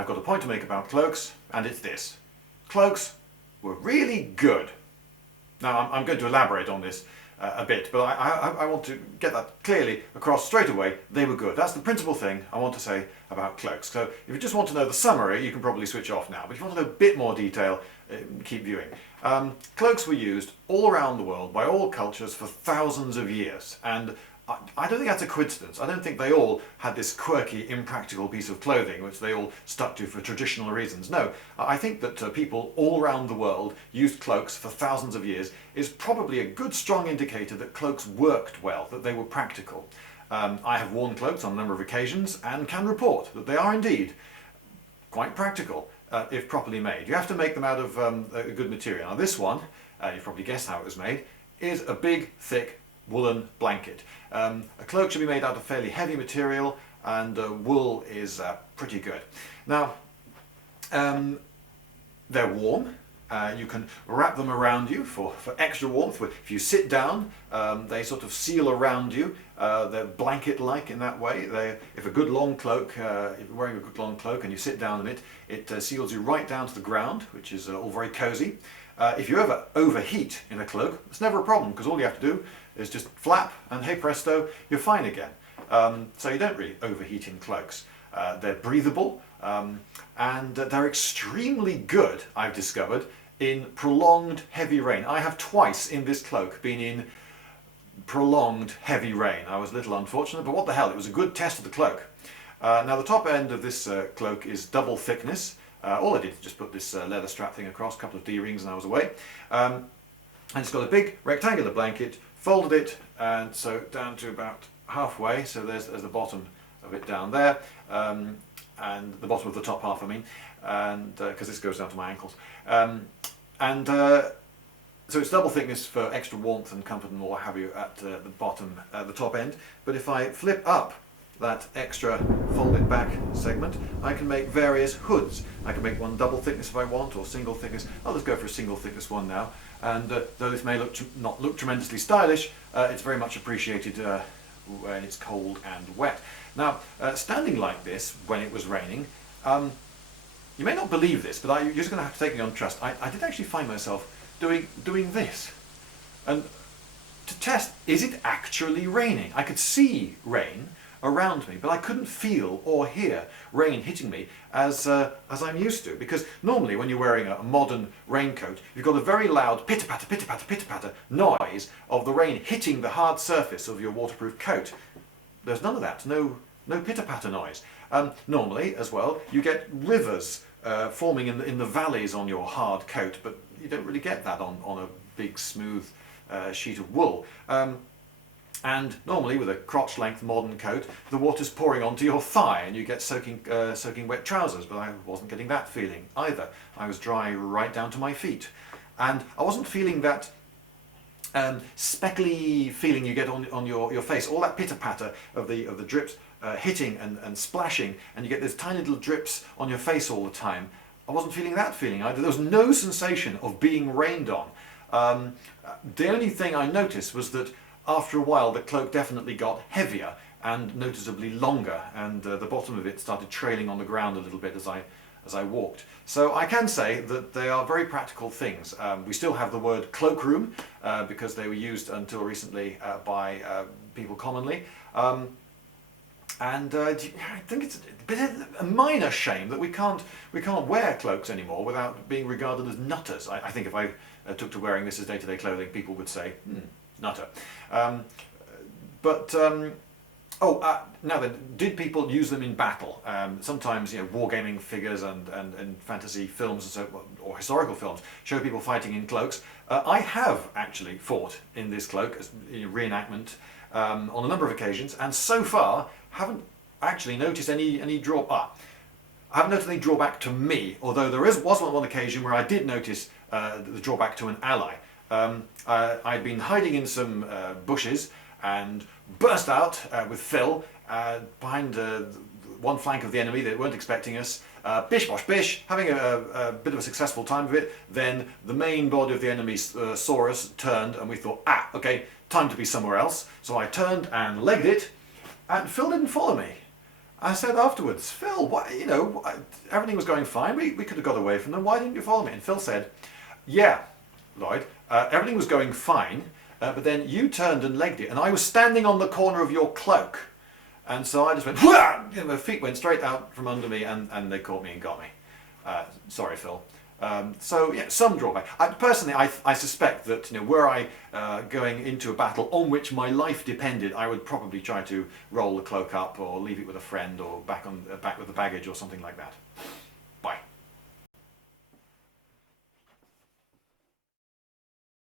I've got a point to make about cloaks, and it's this. Cloaks were really good. Now, I'm going to elaborate on this a bit, but I want to get that clearly across straight away. They were good. That's the principal thing I want to say about cloaks. So if you just want to know the summary, you can probably switch off now. But if you want to know a bit more detail, keep viewing. Cloaks were used all around the world by all cultures for thousands of years. And I don't think that's a coincidence. I don't think they all had this quirky, impractical piece of clothing which they all stuck to for traditional reasons. No, I think that people all around the world used cloaks for thousands of years is probably a good strong indicator that cloaks worked well, that they were practical. I have worn cloaks on a number of occasions and can report that they are indeed quite practical if properly made. You have to make them out of a good material. Now this one, you've probably guessed how it was made, is a big, thick woolen blanket. A cloak should be made out of fairly heavy material, and wool is pretty good. Now, they're warm. You can wrap them around you for extra warmth. If you sit down, they sort of seal around you. They're blanket-like in that way. If a good long cloak, if you're wearing a good long cloak and you sit down in it, it seals you right down to the ground, which is all very cozy. If you ever overheat in a cloak, it's never a problem, because all you have to do is just flap and hey presto, you're fine again. So you don't really overheat in cloaks. They're breathable and they're extremely good, I've discovered, in prolonged heavy rain. I have twice in this cloak been in prolonged heavy rain. I was a little unfortunate, but what the hell, it was a good test of the cloak. Now the top end of this cloak is double thickness. All I did was just put this leather strap thing across, a couple of D-rings, and I was away. And it's got a big rectangular blanket, folded it, and so down to about halfway, so there's the bottom of it down there, and the bottom of the top half, I mean, and because this goes down to my ankles. So it's double thickness for extra warmth and comfort and what have you at the bottom, at the top end. But if I flip up that extra folded back segment, I can make various hoods. I can make one double thickness if I want, or single thickness. I'll just go for a single thickness one now. And though this may not look tremendously stylish, it's very much appreciated when it's cold and wet. Now, standing like this when it was raining, you may not believe this, but you're just going to have to take me on trust. I did actually find myself doing this. And to test, is it actually raining? I could see rain around me, but I couldn't feel or hear rain hitting me as I'm used to, because normally when you're wearing a modern raincoat, you've got a very loud pitter-patter, pitter-patter, pitter-patter noise of the rain hitting the hard surface of your waterproof coat. There's none of that, no pitter-patter noise. Normally, as well, you get rivers forming in the valleys on your hard coat, but you don't really get that on a big, smooth sheet of wool. And normally, with a crotch-length modern coat, the water's pouring onto your thigh and you get soaking wet trousers, but I wasn't getting that feeling either. I was dry right down to my feet. And I wasn't feeling that speckly feeling you get on your face, all that pitter-patter of the drips hitting and splashing, and you get those tiny little drips on your face all the time. I wasn't feeling that feeling either. There was no sensation of being rained on. The only thing I noticed was that after a while the cloak definitely got heavier and noticeably longer, and the bottom of it started trailing on the ground a little bit as I walked. So I can say that they are very practical things. We still have the word cloakroom because they were used until recently by people commonly. And I think it's a bit of a minor shame that we can't wear cloaks anymore without being regarded as nutters. I think if I took to wearing this as day-to-day clothing, people would say, nutter. Now then, did people use them in battle? Sometimes, wargaming figures and fantasy films and so, or historical films show people fighting in cloaks. I have actually fought in this cloak as reenactment on a number of occasions, and so far haven't actually noticed any drawback. I haven't noticed any drawback to me, although there was one occasion where I did notice the drawback to an ally. I'd been hiding in some bushes and burst out with Phil behind one flank of the enemy. They weren't expecting us. Bish bosh bish, having a bit of a successful time of it. Then the main body of the enemy saw us, turned, and we thought, okay, time to be somewhere else. So I turned and legged it, and Phil didn't follow me. I said afterwards, Phil, what, you know, everything was going fine. We could have got away from them. Why didn't you follow me? And Phil said, yeah, Lloyd, everything was going fine, but then you turned and legged it, and I was standing on the corner of your cloak. And so I just went, whah! You know, my feet went straight out from under me, and they caught me and got me. Sorry, Phil. So yeah, some drawback. Personally, I suspect that, you know, were I going into a battle on which my life depended, I would probably try to roll the cloak up or leave it with a friend or back with the baggage or something like that.